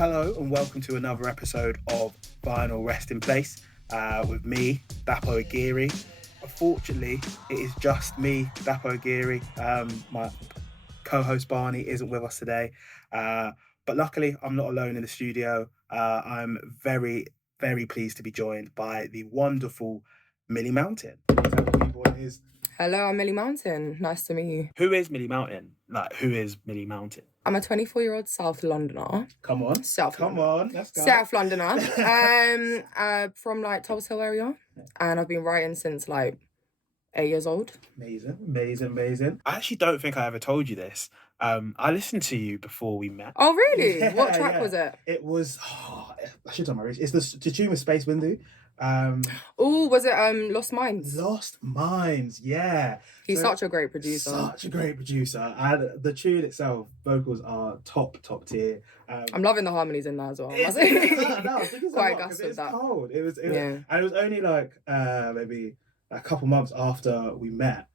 Hello and welcome to another episode of Final Rest in Place with me, Dapo Agiri. Unfortunately, it is just me, Dapo Agiri. My co-host Barney isn't with us today, but luckily I'm not alone in the studio. I'm very, very pleased to be joined by the wonderful Millie Mountain. Hello, I'm Millie Mountain. Nice to meet you. Who is Millie Mountain? Who is Millie Mountain? I'm a 24-year-old South Londoner. Come on. Let's go. South Londoner. From Tulse Hill area. And I've been writing since 8 years old. Amazing. I actually don't think I ever told you this. I listened to you before we met. Oh, really? What track was it? It was, I should have my research. It's the tune with Space Windu. Was it Lost Minds? Lost Minds, yeah. He's such a great producer. And the tune itself, vocals are top tier. I'm loving the harmonies in that as well. Quite gassed with that. Cold. It was and it was only maybe a couple months after we met.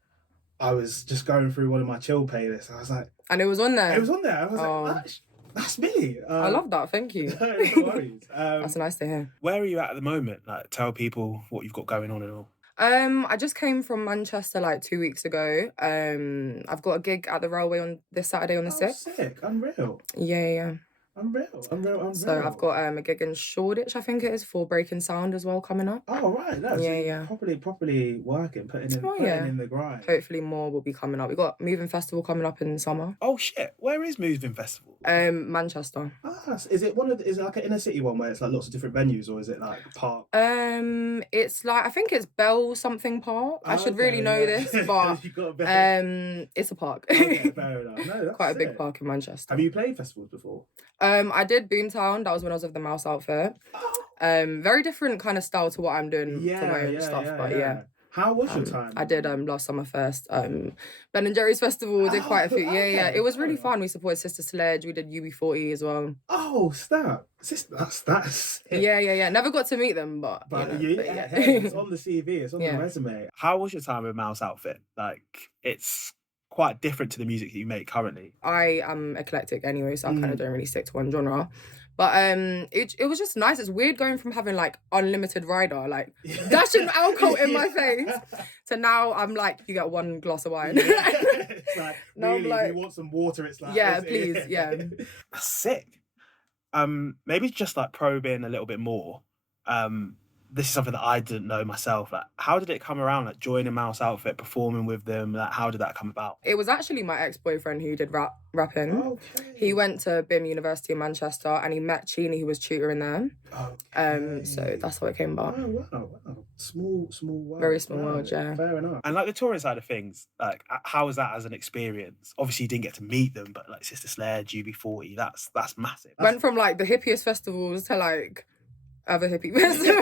I was just going through one of my chill playlists. I was like, and it was on there. I was like, that's Millie. I love that. Thank you. No worries. That's nice to hear. Where are you at the moment? Tell people what you've got going on and all. I just came from Manchester 2 weeks ago. I've got a gig at the Railway on this Saturday on the 6th. Sick. Unreal. Yeah. Unreal. So I've got a gig in Shoreditch, I think it is, for Breaking Sound as well coming up. Oh, right. No, yeah. Properly working, putting in the grind. Hopefully more will be coming up. We've got Moving Festival coming up in summer. Oh, shit. Where is Moving Festival? Manchester. Is it an inner city one where it's lots of different venues, or is it park? It's I think it's Bell something Park. I should really know this, but it's a park. Okay, fair enough. No, that's quite sick. A big park in Manchester. Have you played festivals before? I did Boomtown. That was when I was with the Mouse outfit. Very different kind of style to what I'm doing for my own stuff, but yeah. How was your time? I did last summer first. Ben and Jerry's Festival, did quite a few. Yeah. It was really fun. We supported Sister Sledge. We did UB40 as well. Oh, snap. That's sick. Yeah. Never got to meet them, but it's on the CV, it's on the resume. How was your time with Mouse outfit? It's quite different to the music that you make currently. I am eclectic anyway, so I kind of don't really stick to one genre. But it was just nice. It's weird going from having unlimited rider, dashing alcohol in my face, to now I'm you get one glass of wine. It's really, if you want some water, it's please. That's sick. Maybe just probing a little bit more. This is something that I didn't know myself. How did it come around? Joining Mouse outfit, performing with them. How did that come about? It was actually my ex-boyfriend who did rapping. Okay. He went to BIM University in Manchester and he met Chini, who was tutoring there. Okay. So that's how it came about. Oh wow. Small world. Very small world, yeah. Fair enough. And the touring side of things, how was that as an experience? Obviously you didn't get to meet them, but Sister Sledge, UB40, that's massive. Went from the hippiest festivals to other hippie festival.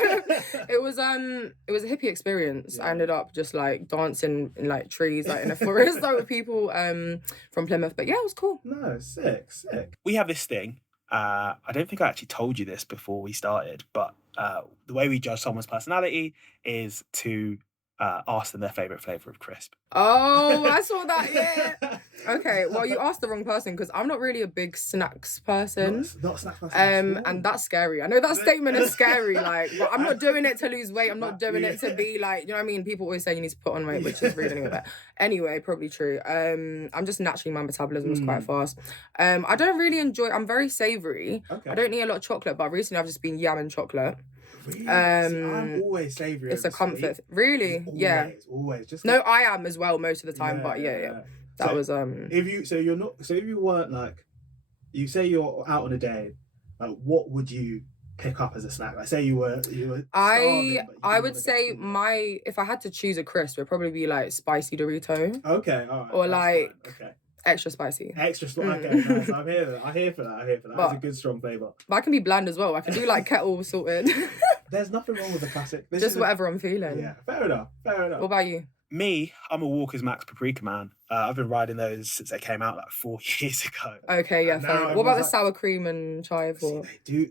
It was a hippie experience. I ended up just dancing in trees in a forest with people from Plymouth. But yeah, it was cool. No, sick. We have this thing. I don't think I actually told you this before we started, but the way we judge someone's personality is to ask them their favourite flavour of crisp. Oh, I saw that, yeah. Okay, well, you asked the wrong person because I'm not really a big snacks person. Not a snacks person. And that's scary. I know that statement is scary, but I'm not doing it to lose weight. I'm not doing it to be you know what I mean? People always say you need to put on weight, which is really anyway. Anyway, probably true. I'm just naturally, my metabolism is quite fast. I don't really I'm very savoury. Okay. I don't eat a lot of chocolate, but recently I've just been yamming chocolate. Really? I'm always savoury. It's a comfort. Really? Always. Just no, I am as well most of the time, but yeah. That was If you weren't you say you're out on a day, what would you pick up as a snack? Say you were starving, I would say if I had to choose a crisp, it'd probably be spicy Dorito. Okay, all Or right. Okay. extra spicy. Extra spicy. Okay, nice. I'm here for that. That's a good strong flavour. But I can be bland as well. I can do kettle salted. There's nothing wrong with the classic. Just whatever I'm feeling. Yeah, fair enough. What about you? Me, I'm a Walker's Max Paprika man. I've been riding those since they came out 4 years ago. Okay, yeah, fair enough. What about the sour cream and chive? They do.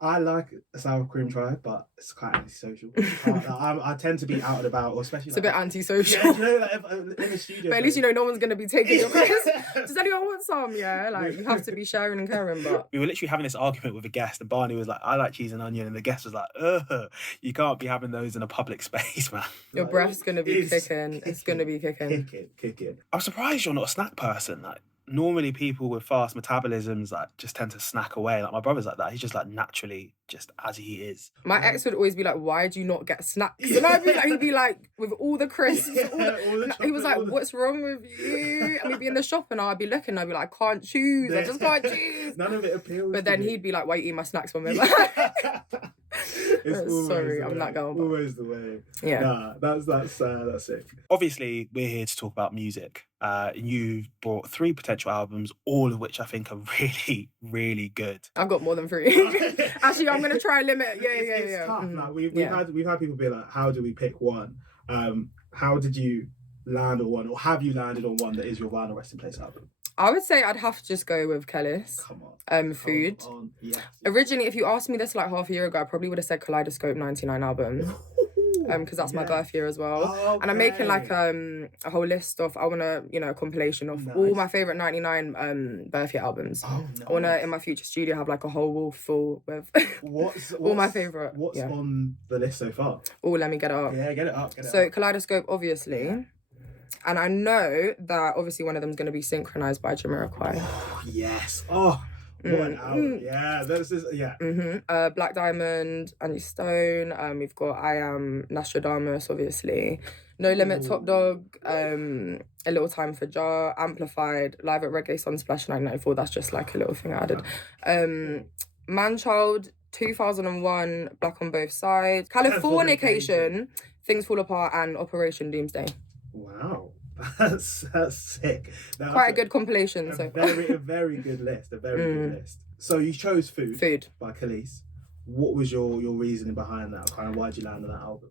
I like a sour cream try, but it's quite antisocial. I tend to be out and about, or especially It's like, a bit antisocial. Yeah, you know, like in the studio. But at least you know no one's gonna be taking your crisps. Does anyone want some? Yeah, like you have to be sharing and caring. But we were literally having this argument with a guest, and Barney was like, "I like cheese and onion," and the guest was like, "Ugh, you can't be having those in a public space, man." your Like, breath's gonna be it's kicking. It's gonna be kicking. Kicking. I'm surprised you're not a snack person. Like, normally people with fast metabolisms like just tend to snack away. Like my brother's like that. He's just like naturally just as he is. My ex would always be like, "Why do you not get snacks?" And he'd be like, with all the crisps, he was like, "What's wrong with you?" And we'd be in the shop, and I'd be looking, I'd be like, "I can't choose. I just can't choose." None of it appeals. But then he'd be like, "Why you eat my snacks from him?" Sorry, I'm not going. Always the way. Yeah. Nah, that's sick. Obviously, we're here to talk about music. You've brought 3 potential albums, all of which I think are really, really good. I've got more than 3. Actually, I'm gonna try and limit. It's tough. Like we've had people be like, "How do we pick one?" How did you land on one, or have you landed on one that is your Vinyl Resting Place album? I would say I'd have to just go with Kelis. Come on. Food. Come on. Yes. Originally, if you asked me this like half a year ago, I probably would have said Kaleidoscope 99 album. Because that's my birth year as well. Okay. And I'm making like a whole list of, I want to, a compilation of all my favourite 99 birth year albums. Oh, nice. I want to, in my future studio, have like a whole wall full with all my favourite. What's on the list so far? Oh, let me get it up. Yeah, get it up. So Kaleidoscope, obviously. Yeah. And I know that obviously one of them is going to be Synchronized by Jamiroquai. Oh, yes. Oh, what an album. Yeah, this is, yeah. Black Diamond, Angie Stone. We've got I Am, Nostradamus, obviously. No Limit, Top Dog. A Little Time for Jar, Amplified, Live at Reggae Sunsplash 1994. That's just like a little thing I added. Manchild, 2001, Black on Both Sides. Californication, Things Fall Apart, and Operation Doomsday. Wow, that's sick. That's quite a good compilation. A very good list. A very good list. So you chose Food by Kelis. What was your reasoning behind that? Kind of why'd you land on that album?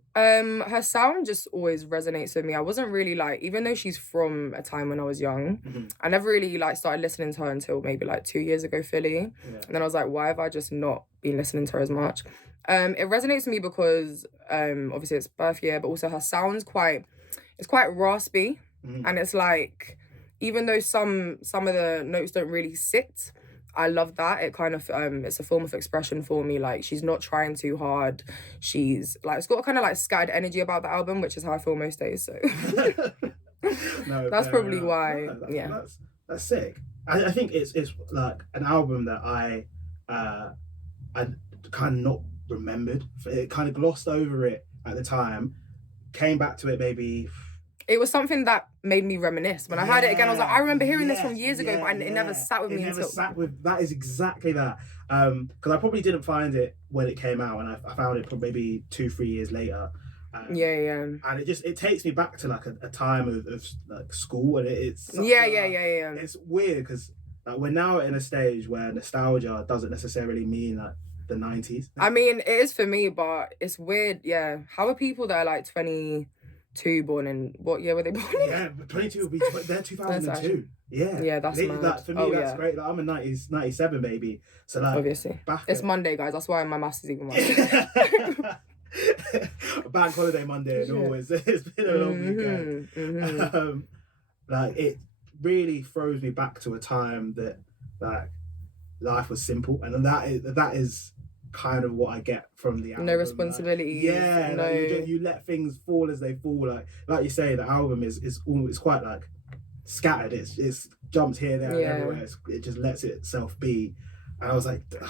Her sound just always resonates with me. I wasn't really like, even though she's from a time when I was young, I never really like started listening to her until maybe like 2 years ago fully. Yeah. And then I was like, why have I just not been listening to her as much? It resonates with me because obviously it's birth year, but also her sound's quite raspy, and it's like, even though some of the notes don't really sit, I love that. It kind of it's a form of expression for me. Like, she's not trying too hard. She's like, it's got a kind of like scattered energy about the album, which is how I feel most days. So no, that's probably why. That's sick. I think it's like an album that I kind of not remembered. It kind of glossed over it at the time. Came back to it maybe. It was something that made me reminisce. When I heard it again, I was like, I remember hearing this from years ago, but it never sat with me until... That is exactly that. Because I probably didn't find it when it came out, and I found it probably maybe 2-3 years later. And it takes me back to like a time of like school, and it's... It's weird, because we're now in a stage where nostalgia doesn't necessarily mean like the 90s. I mean, it is for me, but it's weird, yeah. How are people that are like 22 born in, what year were they born in? Yeah, 22 will be, they're 2002. Yeah, that's mad. That, for me, that's great. Like, I'm a 97 baby. So like, obviously. It's Monday, guys. That's why my maths is even worse. Bank holiday Monday and always. It's been a long weekend. Like, it really throws me back to a time that like life was simple, and that is kind of what I get from the album. No responsibilities. Like, no. Like you let things fall as they fall. Like you say, the album is quite like scattered. It's jumps here, there, and everywhere. It just lets itself be. And I was like, ugh.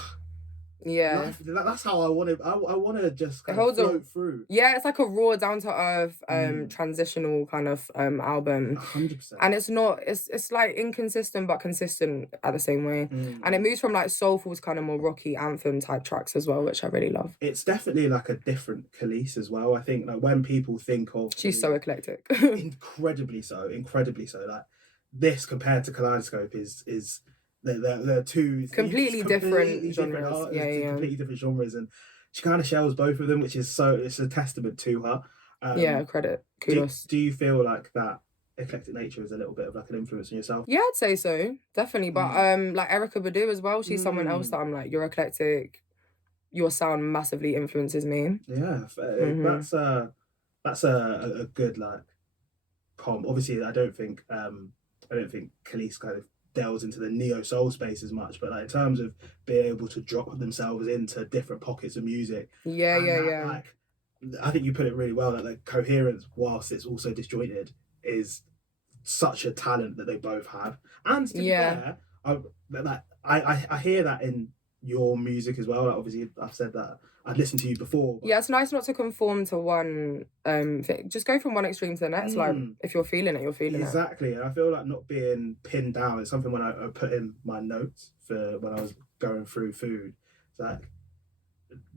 Yeah, that's how I want to. I want to just kind of float through. Yeah, it's like a raw, down to earth, transitional kind of album. 100%. And it's not. It's like inconsistent but consistent at the same way. And it moves from like soulful to kind of more rocky anthem type tracks as well, which I really love. It's definitely like a different Kelis as well. I think like when people think of, she's so eclectic. incredibly so. Like this compared to Kaleidoscope is. They're two completely different genres. Completely different genres, and she kind of shells both of them, which is it's a testament to her. Credit, kudos. Do you feel like that eclectic nature is a little bit of like an influence on yourself? Yeah, I'd say so, definitely. But like Erykah Badu as well, she's someone else that I'm like, you're eclectic. your sound massively influences me. Yeah, that's a good like comp. Obviously, I don't think Kelis kind of delves into the neo soul space as much, but like in terms of being able to drop themselves into different pockets of music, Yeah, and yeah, that, yeah. like, I think you put it really well. That like coherence, whilst it's also disjointed, is such a talent that they both have. And to be fair, I hear that in your music as well. Like, obviously, I've said that I'd listened to you before. Yeah, it's nice not to conform to one thing. Just go from one extreme to the next. Like, if you're feeling it, you're feeling exactly. And I feel like not being pinned down. It's something when I put in my notes for when I was going through food. It's like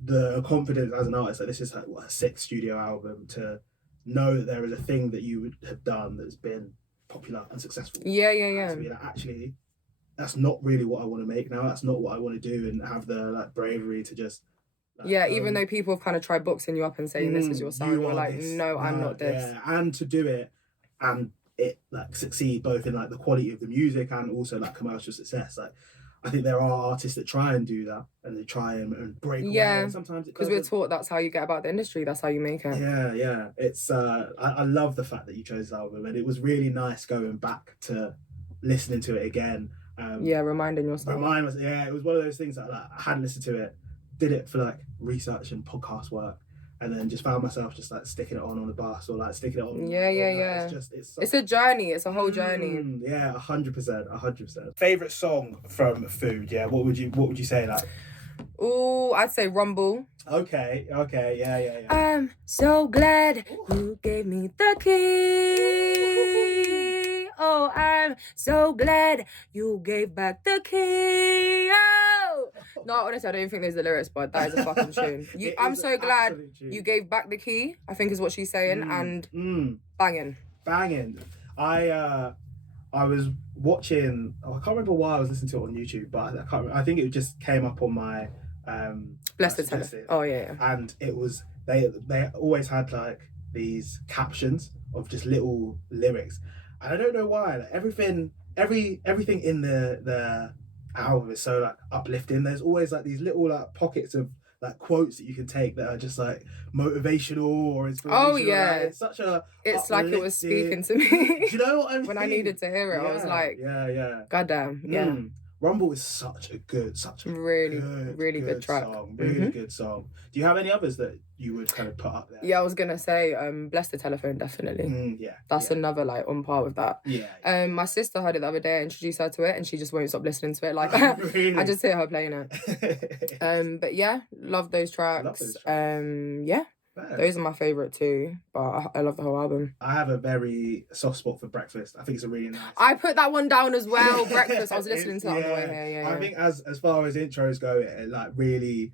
the confidence as an artist that this is like what, a sixth studio album, to know that there is a thing that you would have done that's been popular and successful. Yeah. To be like, actually, that's not really what I want to make now. That's not what I want to do, and have the like bravery to just. Like, even though people have kind of tried boxing you up and saying this is your sound, you're like, no, I'm not this. Yeah, and to do it and it like succeed both in like the quality of the music and also like commercial success. Like, I think there are artists that try and do that and they try and break away. And sometimes because we're taught that's how you get about the industry. That's how you make it. Yeah. It's I love the fact that you chose this album, and it was really nice going back to listening to it again. Reminding yourself. It was one of those things that like, I hadn't listened to it, did it for like research and podcast work, and then just found myself just like sticking it on the bus or like sticking it on. Yeah. It's a journey. It's a whole journey. Yeah, 100%. Favorite song from Food? Yeah, what would you say like? Oh, I'd say Rumble. Okay, yeah. I'm so glad you gave me the key. Oh, I'm so glad you gave back the key. Oh. No, honestly, I don't even think there's the lyrics, but that is a fucking tune. I'm so glad you gave back the key, I think is what she's saying, and banging. I was watching. I can't remember why I was listening to it on YouTube, but I can't. I think it just came up on my Blessed. Oh yeah. And it was they always had like these captions of just little lyrics, and I don't know why. Like, everything in the album is so like uplifting. There's always like these little like pockets of like quotes that you can take that are just like motivational or inspirational. Oh yeah, like, it's such a. It's like it was speaking to me. Do you know what I mean? When I needed to hear it, I was like, goddamn, yeah. Rumble is such a really good track. Song, really good song. Do you have any others that you would kind of put up there? Yeah, I was gonna say, Bless the Telephone, definitely. That's another like on par with that. Yeah. My sister heard it the other day. I introduced her to it, and she just won't stop listening to it. Like, really? I just hear her playing it. But yeah, love those tracks. Yeah. Those are my favourite too, but I love the whole album. I have a very soft spot for Breakfast. I think it's a really nice. I put that one down as well. Breakfast. I was listening to that on the way here. I think as far as intros go, it like really.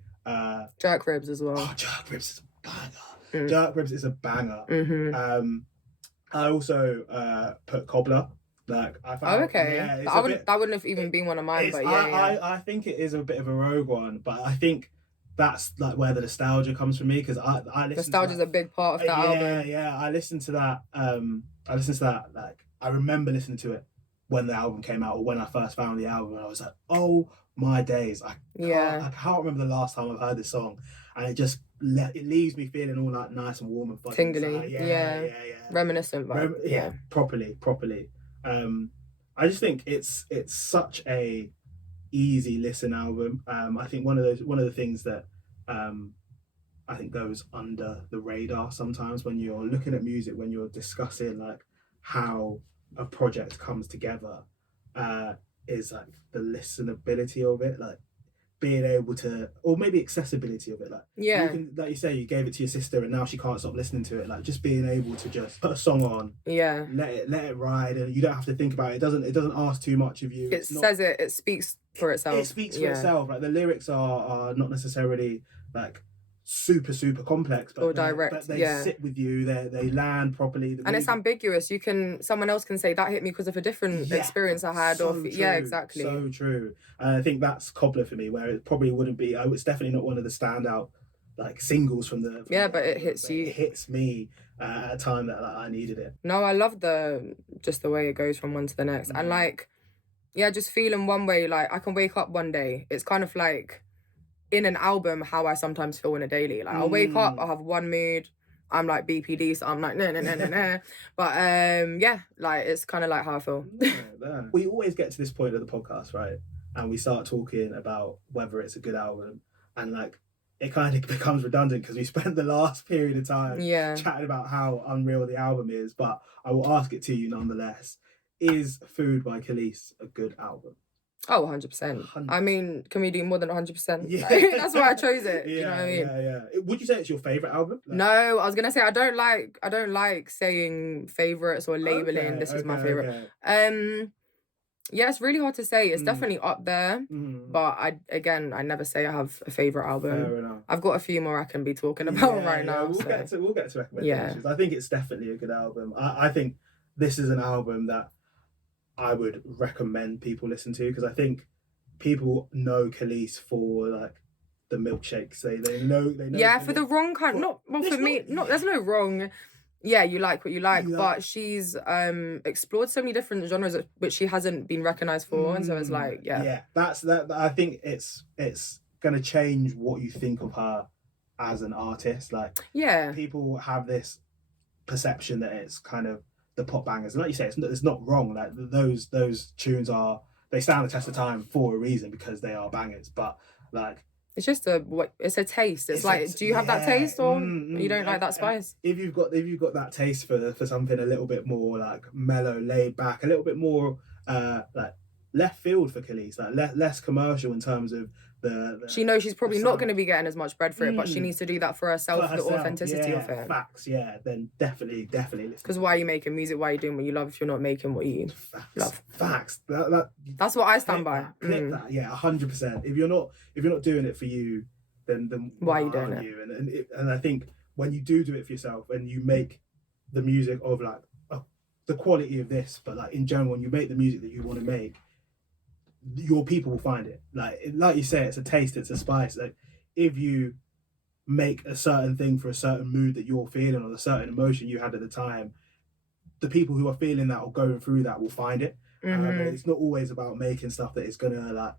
Jerk Ribs as well. Oh, Jerk Ribs is a banger. Jerk Ribs is a banger. I also put Cobbler. Like I found. Oh, okay. Yeah, that wouldn't have even been one of mine. But I think it is a bit of a rogue one, but I think. That's like where the nostalgia comes from me, because I listen. Nostalgia's a big part of that album. Yeah. I listened to that. Like I remember listening to it when the album came out, or when I first found the album, and I was like, oh my days! I can't remember the last time I've heard this song, and it leaves me feeling all like nice and warm and fuzzy. Tingly. Yeah. Reminiscent vibe. Properly. I just think it's such a easy listen album. I think one of the things that I think goes under the radar sometimes when you're looking at music, when you're discussing like how a project comes together, is like the listenability of it, like being able to, or maybe accessibility of it. Like you can, like you say, you gave it to your sister and now she can't stop listening to it. Like just being able to just put a song on, let it ride, and you don't have to think about it. It doesn't ask too much of you. It speaks for itself. It speaks for itself. Like the lyrics are not necessarily like super complex, but or direct, but they sit with you. They land properly, and it's ambiguous. Someone else can say that hit me because of a different experience I had. Exactly. So true. And I think that's Cobbler for me, where it probably wouldn't be. It's definitely not one of the standout like singles from the. But it hits you. It hits me at a time that like, I needed it. No, I love the way it goes from one to the next, and like, just feeling one way. Like I can wake up one day. It's kind of like in an album how I sometimes feel in a daily. Like I'll wake up, I'll have one mood. I'm like BPD, so I'm like nah. But yeah, like it's kind of like how I feel. We always get to this point of the podcast, right? And we start talking about whether it's a good album, and like it kind of becomes redundant because we spent the last period of time chatting about how unreal the album is. But I will ask it to you nonetheless: is Food by Kelis a good album? Oh, 100%. I mean, can we do more than 100%? Yeah. Like, that's why I chose it. Yeah, you know what I mean? Yeah. Would you say it's your favourite album? Like, no, I was gonna say I don't like saying favourites or labeling this is my favourite. Yeah, it's really hard to say. It's definitely up there. But I never say I have a favourite album. Fair enough. I've got a few more I can be talking about right now. We'll get to recommendations. I think it's definitely a good album. I think this is an album that I would recommend people listen to, because I think people know Kelis for like the milkshakes. They know. Yeah, for the wrong kind. For me. There's no wrong. Yeah, you like what you like, but she's explored so many different genres which she hasn't been recognized for, and so it's like that's that. I think it's gonna change what you think of her as an artist. Like people have this perception that it's kind of the pop bangers, and like you say, it's not wrong. Like those tunes they stand the test of time for a reason, because they are bangers. But like it's just it's a taste. It's like, do you have that taste, or you don't like that spice? If you've got that taste for something a little bit more like mellow, laid back, a little bit more like left field for Kelis, like less commercial in terms of the she knows she's probably not going to be getting as much bread for it, but she needs to do that for herself, the authenticity of it. Facts, then definitely listen. Because why are you making music? Why are you doing what you love if you're not making what you love? Facts. That's what I stand by. Click that, 100%. If you're not doing it for you, then why are you doing it? And I think when you do it for yourself, and you make the music of like the quality of this, but like in general, when you make the music that you want to make, your people will find it. Like you say, it's a taste, it's a spice. Like if you make a certain thing for a certain mood that you're feeling, or a certain emotion you had at the time, the people who are feeling that or going through that will find it. It's not always about making stuff that is gonna like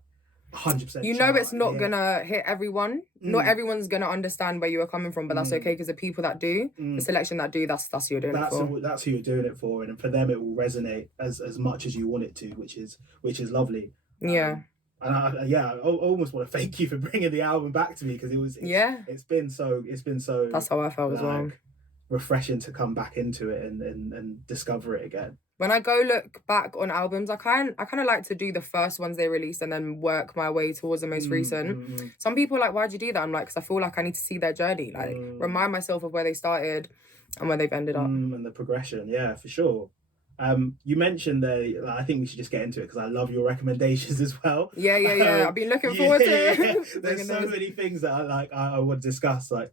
100%. You know, it's not gonna hit everyone. Not everyone's gonna understand where you are coming from, but that's okay, because the people that do, the selection that do, that's who you're doing it for. That's who you're doing it for, and for them it will resonate as much as you want it to, which is lovely. And I almost want to thank you for bringing the album back to me, because it's been so that's how I felt as well. Refreshing to come back into it and discover it again. When I go look back on albums, I kind of like to do the first ones they released and then work my way towards the most recent. Some people are like, why'd you do that? I'm like, because I feel like I need to see their journey, like remind myself of where they started and where they've ended up. And the progression, for sure. You mentioned I think we should just get into it, because I love your recommendations as well. Yeah. I've been looking forward to it. There's so many things that I would discuss. Like,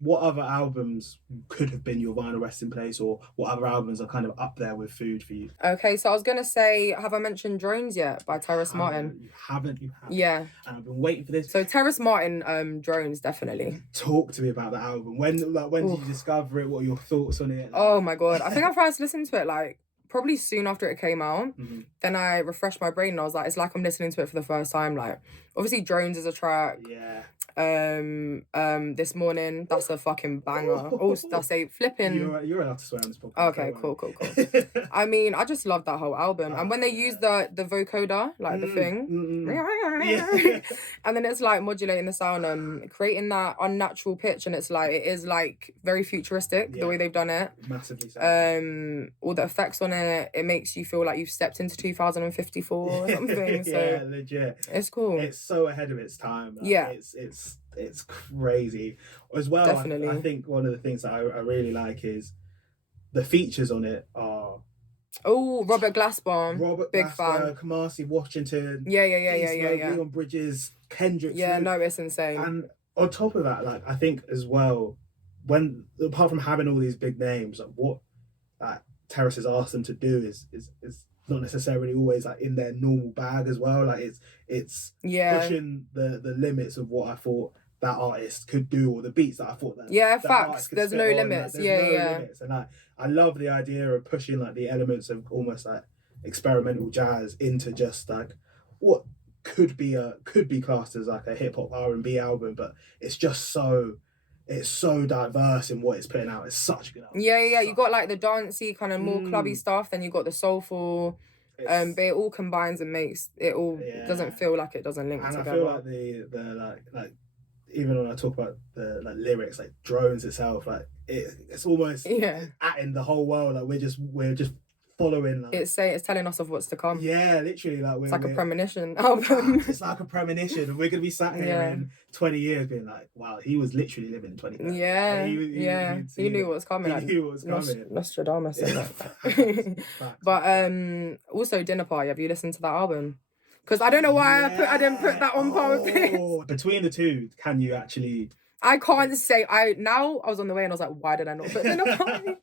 what other albums could have been your vinyl resting place, or what other albums are kind of up there with Food for you? Okay, so I was gonna say, have I mentioned Drones yet by Terrace Martin? You haven't. Yeah. And I've been waiting for this. So Terrace Martin, Drones, definitely. Talk to me about the album. When did you discover it? What are your thoughts on it? Oh my god, I think I first listened to it like probably soon after it came out. Then I refreshed my brain and I was like, it's like I'm listening to it for the first time. Like, obviously Drones is a track. This Morning, that's a fucking banger. Also, that's a flipping. You're allowed to swear on this podcast. Okay, cool. I mean, I just love that whole album. And when they use the vocoder, like the thing, and then it's like modulating the sound, creating that unnatural pitch, and it's like it is like very futuristic the way they've done it. Massively so. All the effects on it makes you feel like you've stepped into 2054 or something. So legit. It's cool. It's so ahead of its time. Like, it's crazy as well. Definitely. I think one of the things that I really like is the features on it are. Oh, Robert Glasper, big fan. Kamasi Washington. Yeah. Leon Bridges, Kendrick. Yeah, no, it's insane. And on top of that, like I think as well, when apart from having all these big names, like what Terrace has asked them to do is not necessarily always like in their normal bag as well. Like it's pushing the limits of what I thought that artist could do, or the beats that I thought that facts. There's no limits. Limits. And I love the idea of pushing like the elements of almost like experimental jazz into just like what could be classed as like a hip hop R&B album, but it's just it's so diverse in what it's putting out. It's such a good album. Yeah. You got like the dancey kind of more clubby stuff, then you got the soulful. But it all combines and makes it all doesn't feel like it doesn't link together. And I feel like the like even when I talk about the like lyrics, like Drones itself, like it's almost atting the whole world. Like we're just following. Like, it's telling us of what's to come. Yeah, literally. Like it's like a premonition album. It's like a premonition, and we're gonna be sat here in 20 years being like, wow, he was literally living in 20 years. Yeah, he knew what was coming. He knew what was coming. Nostradamus said that. But also Dinner Party. Have you listened to that album? Because I don't know why I didn't put that on part of this. Between the two, can you actually? I can't say. I was on the way and I was like, why did I not put Dinner Party?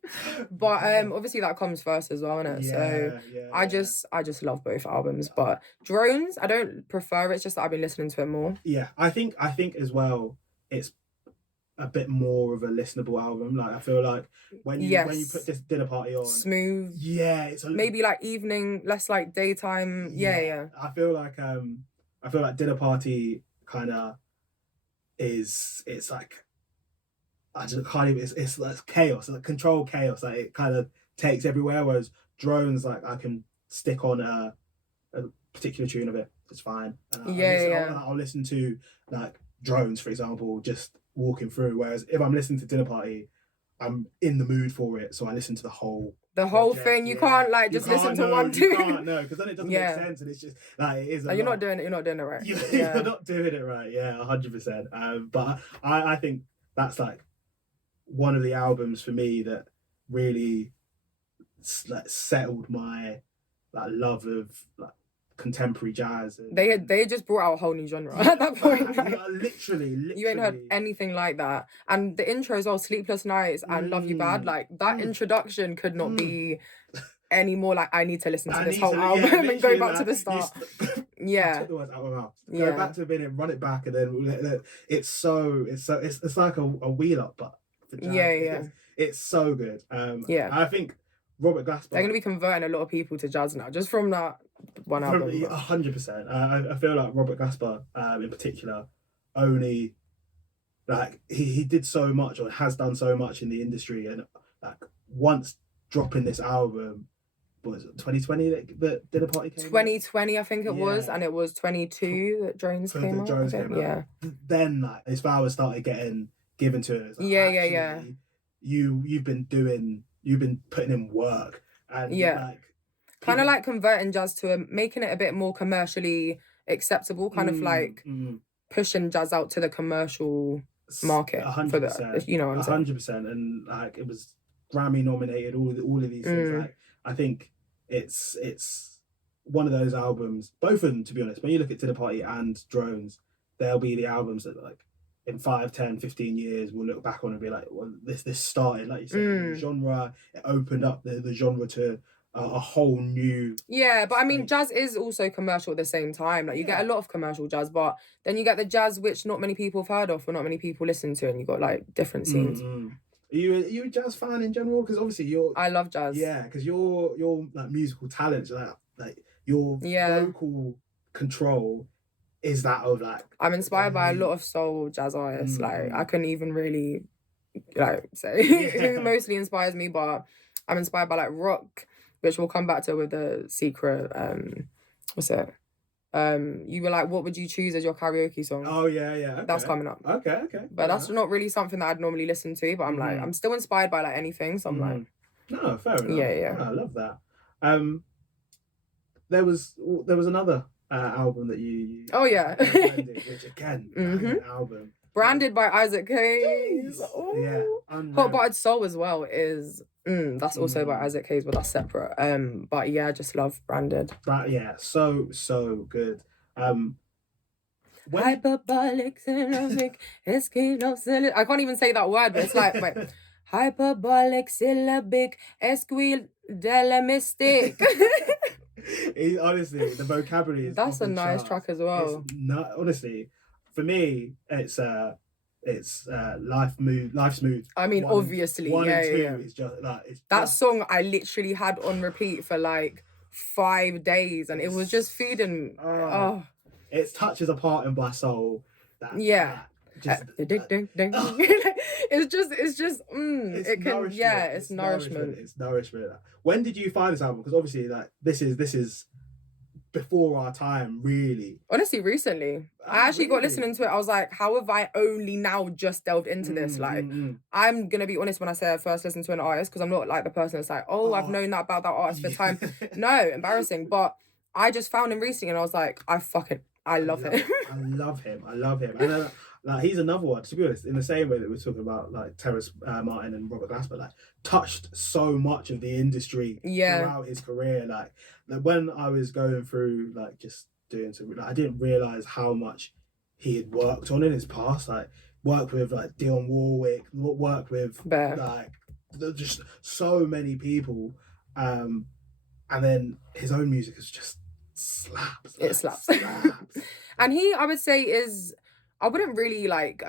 But obviously that comes first as well, innit? So I just love both albums. But Drones, I don't prefer it. It's just that I've been listening to it more. Yeah, I think as well, it's a bit more of a listenable album. Like I feel like when you put this Dinner Party on, smooth. Yeah, it's maybe like evening, less like daytime. Yeah. I feel like Dinner Party kind of it's like I just can't even. It's like chaos, like controlled chaos. Like it kind of takes everywhere. Whereas Drones, like I can stick on a particular tune of it. It's fine. I'll listen to like Drones, for example, just walking through. Whereas if I'm listening to Dinner Party, I'm in the mood for it, so I listen to the whole thing. You can't like just listen to one tune. You can't, no, because then it doesn't make sense, and it's just like it is. Like, you're not doing it right. You're not doing it right. Yeah, 100%. But I think that's like one of the albums for me that really like settled my like love of like contemporary jazz. And they just brought out a whole new genre at that point. Literally. You ain't heard anything like that. And the intros all Sleepless Nights and Love You Bad, like that introduction could not be any more like I need to listen to this whole album and go back to the start. Took the words out of my mouth. Go back to the beginning, run it back, and then it's like a wheel up, but for jazz. It's so good. I think Robert Glasper. They're gonna be converting a lot of people to jazz now, just from that one album. 100%. I feel like Robert Glasper, in particular, only like he did so much or has done so much in the industry, and like once dropping this album, was it 2020 that Dinner Party came 2020 I think it was, and it was 22 that Drones came out. Then like his flowers started getting given to us. Like, you've been putting in work, and like kind of like converting jazz to making it a bit more commercially acceptable, kind of like pushing jazz out to the commercial market. 100%. You know what I'm saying? 100%. And like it was Grammy nominated, all of these things. Like I think it's one of those albums, both of them, to be honest. When you look at Dinner Party and Drones, they'll be the albums that like in 5, 10, 15 years we'll look back on and be like, well, this started, like you said, the genre. It opened up the genre to a whole new but I mean jazz is also commercial at the same time. Like you get a lot of commercial jazz, but then you get the jazz which not many people have heard of or not many people listen to, and you got like different scenes. Are you a jazz fan in general? Because obviously I love jazz. Yeah, because your like musical talents, like your vocal control is that of like. I'm inspired by a lot of soul jazz artists. Like I couldn't even really like say who mostly inspires me, but I'm inspired by like rock, which we'll come back to with the secret. What's it? You were like, what would you choose as your karaoke song? Oh yeah. Okay. That's coming up. Okay. But that's not really something that I'd normally listen to. But I'm like, I'm still inspired by like anything. So I'm like, no, fair enough. Yeah. Oh, I love that. There was another album that you branded, which again, an album branded by Isaac Hayes. Yeah, Hot Buttered Soul as well is that's also by Isaac Hayes, but that's separate. But yeah, I just love Branded. So good. Hyperbolic syllabic esquil. I can't even say that word, but it's like wait. Hyperbolic syllabic esquidelemistic. Honestly, the vocabulary is. That's a nice track as well. Honestly, for me, it's Life Smooth. I mean, obviously, one and two is just like that song. I literally had on repeat for like 5 days, and it was just feeding. it touches a part in my soul that ding. It's just it's nourishment. It's nourishment. When did you find this album? Because obviously, like, this is before our time, really. Honestly, recently. I actually got listening to it. I was like, how have I only now just delved into this? Like, I'm going to be honest when I say I first listened to an artist, because I'm not like the person that's like, I've known that about that artist for time. No, embarrassing. But I just found him recently and I was like, I love him. I love him. And like, he's another one, to be honest, in the same way that we're talking about like Terrace Martin and Robert Glasper, like, touched so much of the industry throughout his career. Like when I was going through, like, just doing some, like, I didn't realise how much he had worked on in his past. Like, worked with like Dionne Warwick, worked with like just so many people. And then his own music is just slaps. It slaps. And he, I would say, I wouldn't really like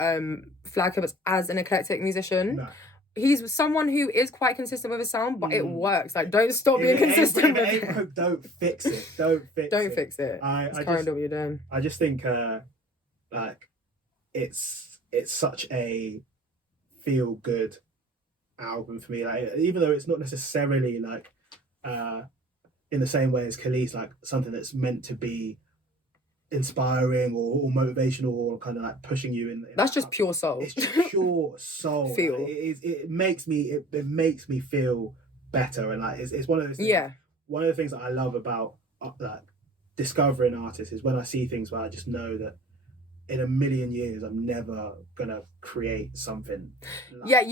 flag him as an eclectic musician. No. He's someone who is quite consistent with his sound, but it works. Like, don't stop being consistent with it. Don't fix it. Don't fix it. Just carry on what you're doing. I just think like it's such a feel good album for me. Like, even though it's not necessarily like in the same way as Kelis, like something that's meant to be inspiring or motivational or kind of like pushing you in that's just pure soul. It's just pure soul. Feel. Like, it makes me feel better, and like it's one of those things. Yeah. One of the things that I love about like discovering artists is when I see things where I just know that in a million years I'm never gonna create something like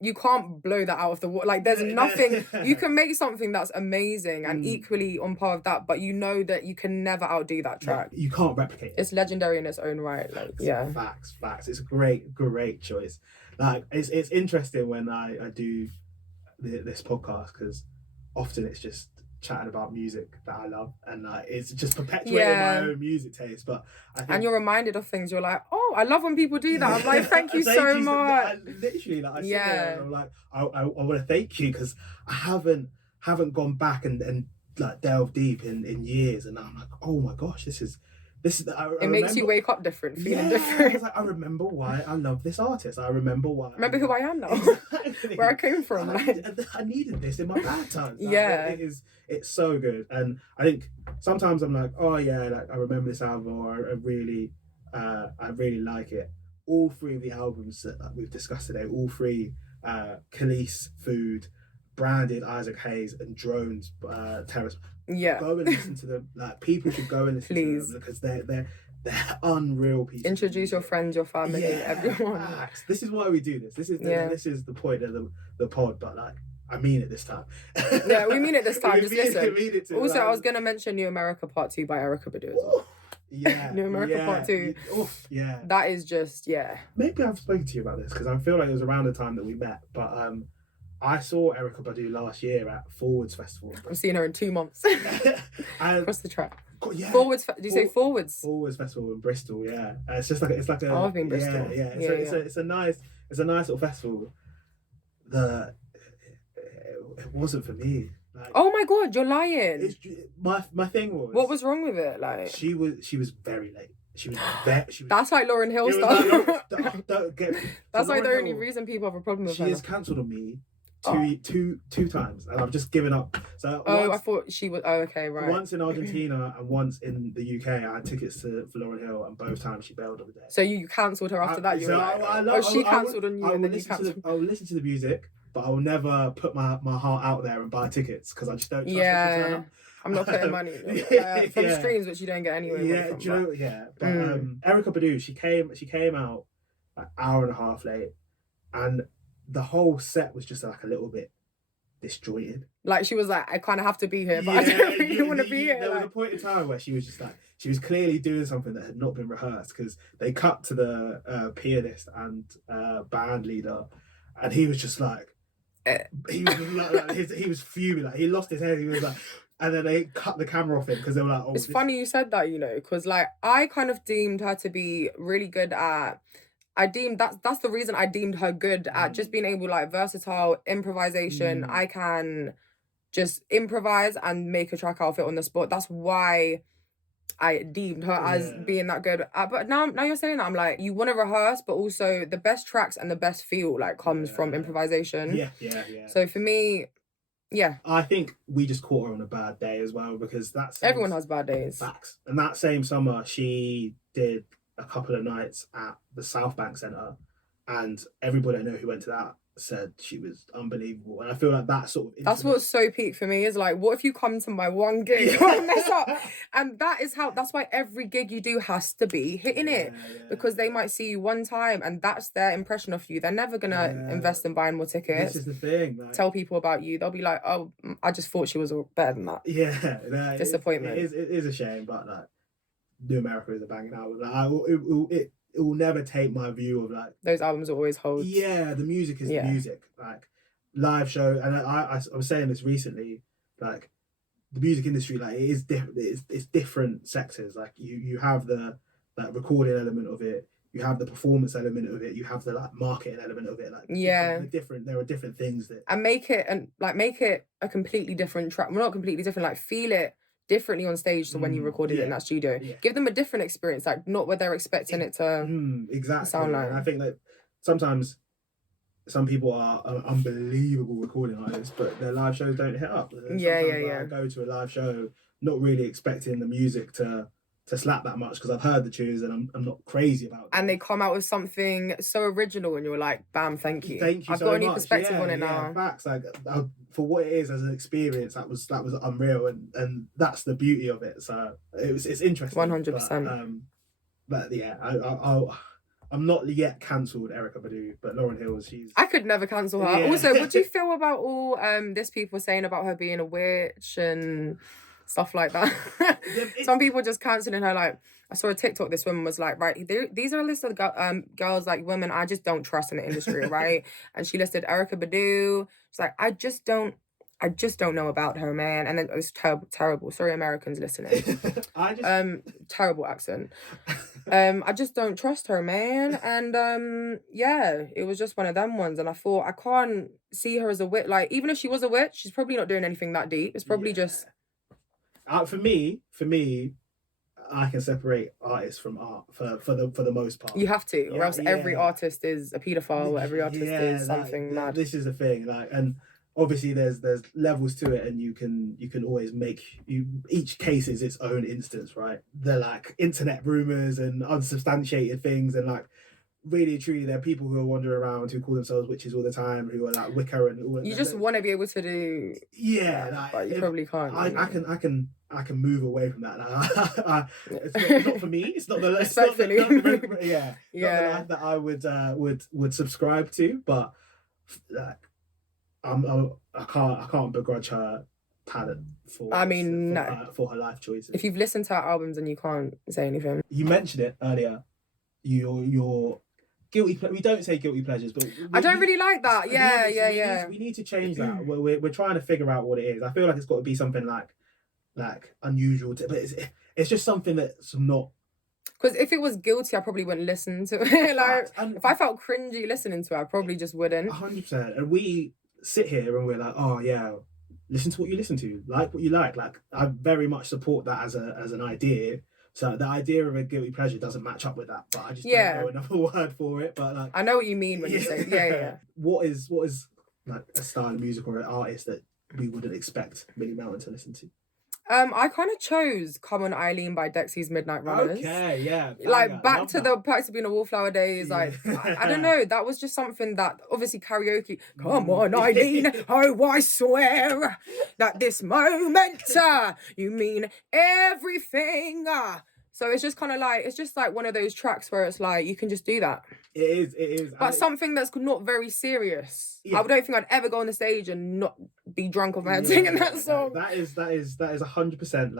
you can't blow that out of the water. Like, there's nothing. You can make something that's amazing and equally on par with that, but you know that you can never outdo that track. You can't replicate it. It's legendary in its own right. Facts. It's a great choice. Like, it's interesting when I do this podcast, because often it's just chatting about music that I love, and like it's just perpetuating my own music taste. But I think, and you're reminded of things. You're like, I love when people do that. I'm like, thank you so much. Literally, like, I sit there and I'm like, I want to thank you, because I haven't gone back and like delved deep in years, and I'm like, oh my gosh, this is. It makes you wake up different, feeling different. I remember why I love this artist. I remember why. Remember who I am now. Exactly. Where I came from. I needed this in my bad times. Like, it's so good. And I think sometimes I'm like, oh yeah, like, I remember this album, or I really like it. All three of the albums that we've discussed today, all three, Kelis, Food, Branded, Isaac Hayes, and Drones, Terrace. Yeah. Go and listen to them. Like, people should go and listen to them, because they're unreal pieces. Introduce your friends, your family, everyone. This is why we do this. This is the point of the pod, but like, I mean it this time. Yeah, we mean it this time. Just listen. Mean it also, I was gonna mention New America Part 2 by Erykah Badu as well. Yeah. New America Part 2. Yeah. That is just, Maybe I've spoken to you about this, because I feel like it was around the time that we met, but I saw Erykah Badu last year at Forwards Festival. I'm seeing her in 2 months. Across the track. Yeah. Forwards. Do you say Forwards? Forwards Festival in Bristol. Yeah. It's just like a. Oh, I've been Bristol. Yeah. It's a nice little festival. It wasn't for me. Like, oh my God, you're lying. My thing was. What was wrong with it? Like, she was very late. She was that's like Lauryn Hill stuff. That's like the only reason people have a problem with her. She has cancelled on me two times, and I've just given up. So I thought she was. Oh, okay, right. Once in Argentina and once in the UK, I had tickets for Lauryn Hill, and both times she bailed on the day. So you cancelled her after that? She cancelled on you, and then you cancelled. I will listen to the music, but I will never put my heart out there and buy tickets, because I just don't trust her to turn up. I'm not putting money from streams, which you don't get anyway. But Erykah Badu, she came out an hour and a half late, and the whole set was just like a little bit disjointed. Like, she was like, I kind of have to be here, but I don't really want to be here. There was a point in time where she was just like, she was clearly doing something that had not been rehearsed, because they cut to the pianist and band leader, and he was just like, he was fuming, like he lost his head. He was like, and then they cut the camera off him, because they were like, oh. It's funny you said that, because like I kind of deemed her to be really good at. That's the reason I deemed her good at just being able, like, versatile improvisation. I can just improvise and make a track outfit on the spot. That's why I deemed her as being that good. But now you're saying that, I'm like, you want to rehearse, but also the best tracks and the best feel like comes from improvisation. Yeah. So for me, yeah. I think we just caught her on a bad day as well, because Everyone has bad days. Facts. And that same summer, she did a couple of nights at the South Bank Centre, and everybody I know who went to that said she was unbelievable. And I feel like that sort of that's what's so peak for me, is like, what if you come to my one gig and mess up? And that's why every gig you do has to be hitting it, because they might see you one time and that's their impression of you. They're never gonna invest in buying more tickets. This is the thing, like, tell people about you. They'll be like, oh, I just thought she was better than that. Disappointment. It is a shame, but like, New America is a banging album. Like, it will never take my view of like those albums are always hold. Yeah, the music is the music. Like, live show, and I was saying this recently, like, the music industry, like, it is different. It's different sectors. Like, you have the like recording element of it, you have the performance element of it, you have the like marketing element of it. Like, there are different things that, and make it a completely different track. Well, not completely different. Like, feel it differently on stage to when you recorded it in that studio. Give them a different experience, like not what they're expecting it to exactly sound like. And I think that sometimes some people are unbelievable recording artists, but their live shows don't hit up. I go to a live show not really expecting the music to slap that much, because I've heard the tunes and I'm not crazy about them. And they come out with something so original and you're like, bam, thank you. I've so got a new much. perspective on it now. Facts. Like, for what it is as an experience, that was unreal, and that's the beauty of it. So it's interesting. 100%. But yeah, I'm not yet cancelled Erykah Badu, but Lauryn Hill, I could never cancel her. Yeah. Also, what do you feel about all this people saying about her being a witch and stuff like that? Some people just cancelling her. Like, I saw a TikTok, this woman was like, right, these are a list of girls, like, women I just don't trust in the industry, right? And she listed Erykah Badu. She's like, I just don't know about her, man. And then it was terrible. Sorry, Americans listening. Terrible accent. I just don't trust her, man. And it was just one of them ones. And I thought, I can't see her as a witch. Like, even if she was a witch, she's probably not doing anything that deep. It's probably just for me, I can separate artists from art for the most part. You have to, or else every artist is a paedophile, or every artist is something mad. This is the thing, like, and obviously there's levels to it, and you can always each case is its own instance, right? They're like internet rumors and unsubstantiated things, and like, really truly, there are people who are wandering around who call themselves witches all the time, who are like Wicca and all that. You just want to be able to do but you probably can't. I can move away from that. It's not for me. It's not the life that I would subscribe to. But like, I can't begrudge her talent for her life choices. If you've listened to her albums and you can't say anything, you mentioned it earlier. Your guilty. We don't say guilty pleasures, but I don't really like that. We need to change that. We're trying to figure out what it is. I feel like it's got to be something like unusual, but it's just something that's not. Because if it was guilty, I probably wouldn't listen to it. Like, if I felt cringy listening to it, I probably just wouldn't. 100%. And we sit here and we're like, oh yeah, listen to what you listen to, like what you like. Like, I very much support that as an idea. So the idea of a guilty pleasure doesn't match up with that, but I just don't know another word for it. But like, I know what you mean when you say What is like a style of music or an artist that we wouldn't expect Millie Mountain to listen to? I kind of chose "Come On Eileen" by Dexy's Midnight Runners. Okay, yeah. Like, back to the Perks of Being a Wallflower days. Like, I don't know. That was just something that, obviously, karaoke. Come on, Eileen. Oh, I swear that this moment, you mean everything. So it's just kind of like, it's just like one of those tracks where it's like, you can just do that. It is. But something that's not very serious. Yeah. I don't think I'd ever go on the stage and not be drunk off my head singing that song. That is 100%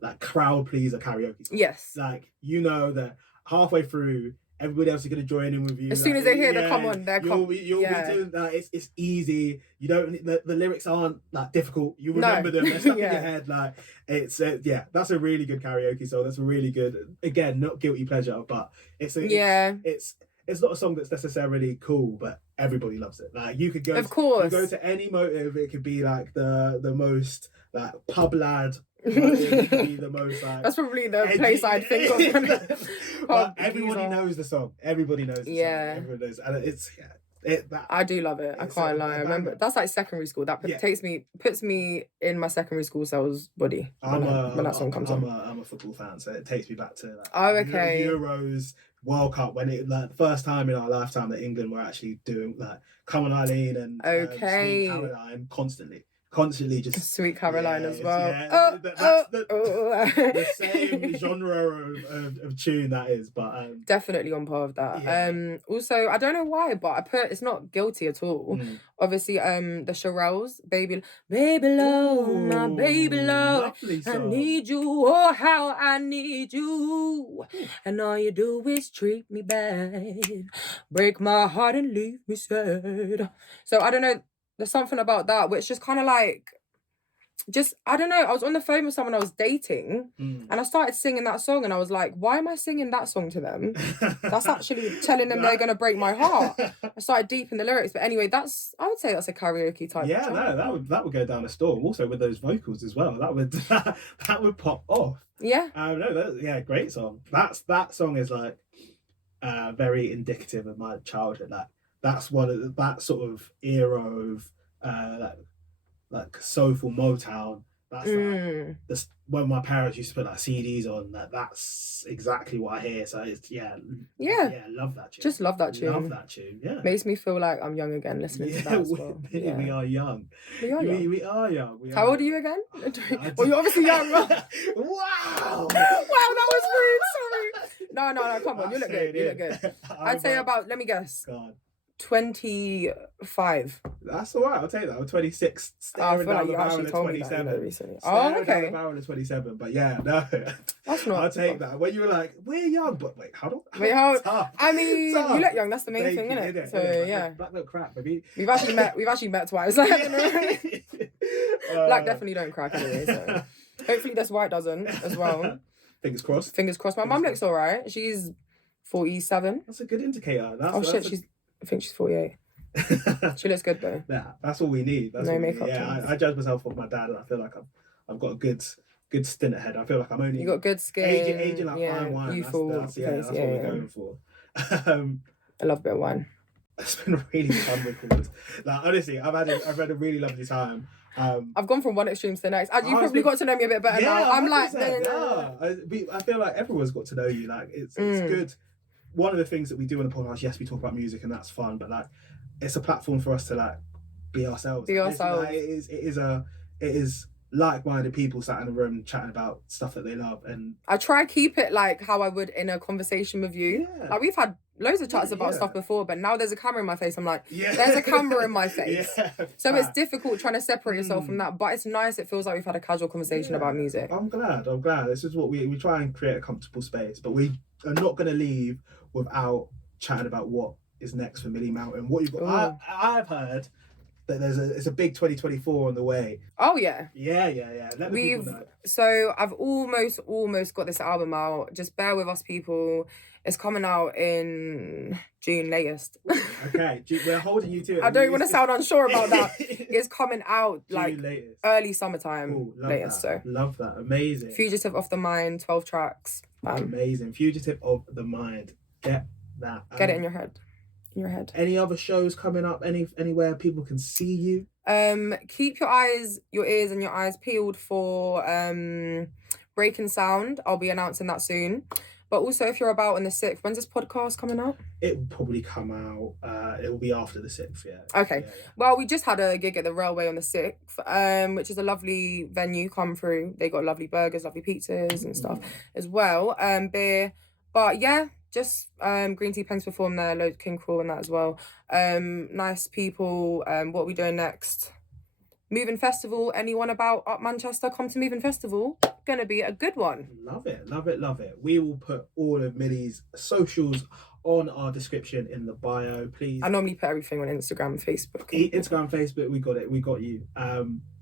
like crowd pleaser karaoke song. Yes. Like, you know that halfway through, everybody else is going to join in with you. As soon as they hear the come on, you'll be doing that. It's easy. You don't. The lyrics aren't like difficult. You remember them. They're stuck in your head. Like, it's that's a really good karaoke song. That's a really good. Again, not guilty pleasure, but it's not a song that's necessarily cool, but everybody loves it. Like, you could go. Of course. You go to any motive. It could be like the most like pub lad It would be the most like. That's probably the place I'd think of. But everybody knows the song. Everybody knows the song. Everyone knows, and it's I do love it. I can't lie. I remember that's like secondary school. That puts me in my secondary school cell's body when that song comes on. I'm a football fan, so it takes me back to that. Oh, okay. Euros, World Cup, when it like the first time in our lifetime that England were actually doing like "Come on Eileen" and "Sweet Caroline" constantly just Sweet Caroline as well. That's the same genre of tune that is, but definitely on par with that. Also, I don't know why, but it's not guilty at all. Obviously, the Shirelles, baby love, my baby love, I need you, oh how I need you, and all you do is treat me bad, break my heart and leave me sad. So I don't know. There's something about that which just kind of like, I don't know. I was on the phone with someone I was dating and I started singing that song and I was like, why am I singing that song to them? That's actually telling them they're going to break my heart. I started deep in the lyrics. But anyway, I would say that's a karaoke type. Yeah, no, that would go down a storm. Also with those vocals as well. That would pop off. Yeah. Great song. That song is like very indicative of my childhood. That's one of that sort of era of like soulful Motown. That's when my parents used to put like CDs on. That's exactly what I hear. So it's love that tune. Just love that tune. Love that tune. Yeah, makes me feel like I'm young again listening to that as well. We are young. We are young. How old are you again? Well, you're obviously young. Wow. Wow, that was rude. Sorry. No. Come on, you look good. You look good. I'd say about. Let me guess. God. 25. That's all right. I'll take that. I'm 26. Staring down the barrel of 27. Recently. Staring down the barrel of 27. But yeah, no. That's not. I'll take that. When you were like, we're young, but wait, how? I mean, you look young. That's the main thing, isn't it? So yeah. Black don't crack, baby. We've actually met twice. Black definitely don't crack anyway. So hopefully this white doesn't as well. Fingers crossed. My mum looks alright. She's 47. That's a good indicator. I think she's 48. She looks good though. Yeah, that's all we need. No makeup. Yeah, I judge myself off my dad, and I feel like I've got a good stint ahead. I feel like I'm only. You got good skin. Aging like fine wine. Youthful. That's what we're going for. I love a bit of wine. It's been a really fun record. Like honestly, I've had a really lovely time. I've gone from one extreme to the next. You probably got to know me a bit better now. I'm like, I feel like everyone's got to know you. Like it's good. One of the things that we do on the podcast, yes, we talk about music and that's fun, but like it's a platform for us to like be ourselves. It is like-minded people sat in a room chatting about stuff that they love, and I try keep it like how I would in a conversation with you. Yeah. Like we've had loads of chats about stuff before, but now there's a camera in my face. I'm like, there's a camera in my face. So it's difficult trying to separate yourself from that, but it's nice. It feels like we've had a casual conversation about music. I'm glad. This is what we try and create a comfortable space, but we are not going to leave without chatting about what is next for Millie Mountain. What you've got. I've heard that it's a big 2024 on the way. Oh yeah. Yeah. Let the people know. So I've almost got this album out. Just bear with us, people. It's coming out in June latest. Okay, we're holding you to it. I don't want to sound unsure about that. It's coming out like early summertime latest. So love that. Amazing. Fugitive of the Mind, 12 tracks. Amazing. Fugitive of the Mind. Get that. Get it in your head. Any other shows coming up? Anywhere people can see you? Keep your ears and your eyes peeled for Breaking Sound. I'll be announcing that soon. But also, if you're about on the 6th, when's this podcast coming out? It will probably come out. It will be after the 6th, yeah. Okay. Yeah. Well, we just had a gig at the Railway on the 6th, which is a lovely venue. Come through. They got lovely burgers, lovely pizzas and stuff as well. Beer. But yeah, just Green Tea Pengs perform there. Loads of King Crawl and that as well. Nice people. What are we doing next? Moving Festival. Anyone about up Manchester? Come to Moving Festival. Gonna be a good one. Love it. We will put all of Millie's socials on our description in the bio, please. I normally put everything on Instagram, Facebook. Instagram, Facebook, we got it. We got you.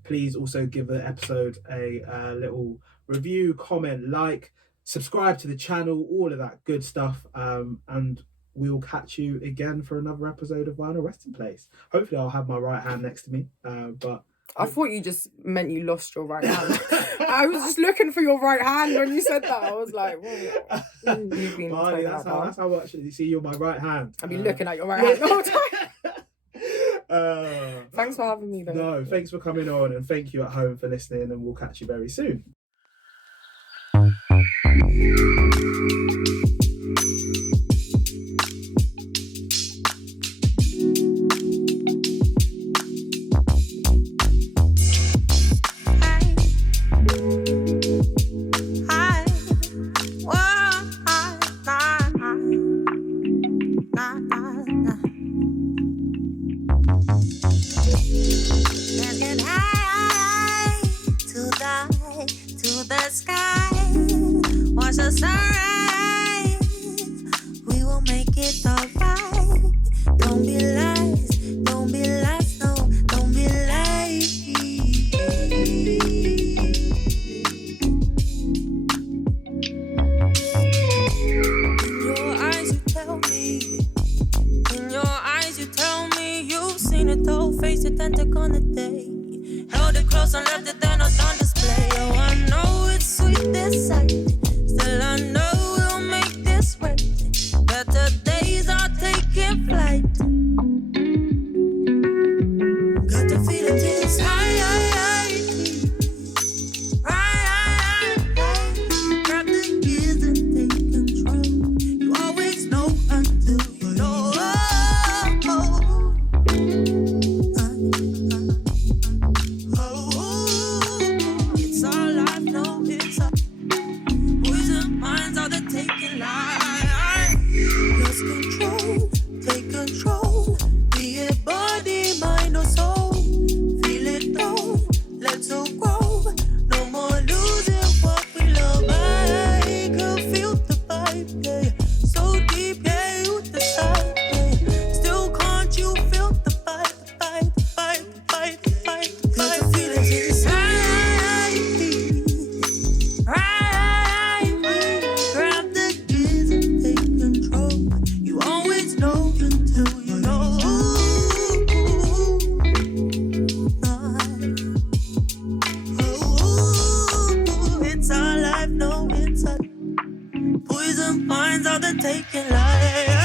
Please also give the episode a little review, comment, like, subscribe to the channel, all of that good stuff. And we will catch you again for another episode of Vinyl Resting Place. Hopefully I'll have my right hand next to me. But I thought you just meant you lost your right hand. I was just looking for your right hand when you said that. I was like, well, you've been Barney, that's how much you see you're my right hand. I've been looking at your right hand the whole time. Thanks for having me though. No, thanks for coming on, and thank you at home for listening, and we'll catch you very soon. Poison minds are the taking life.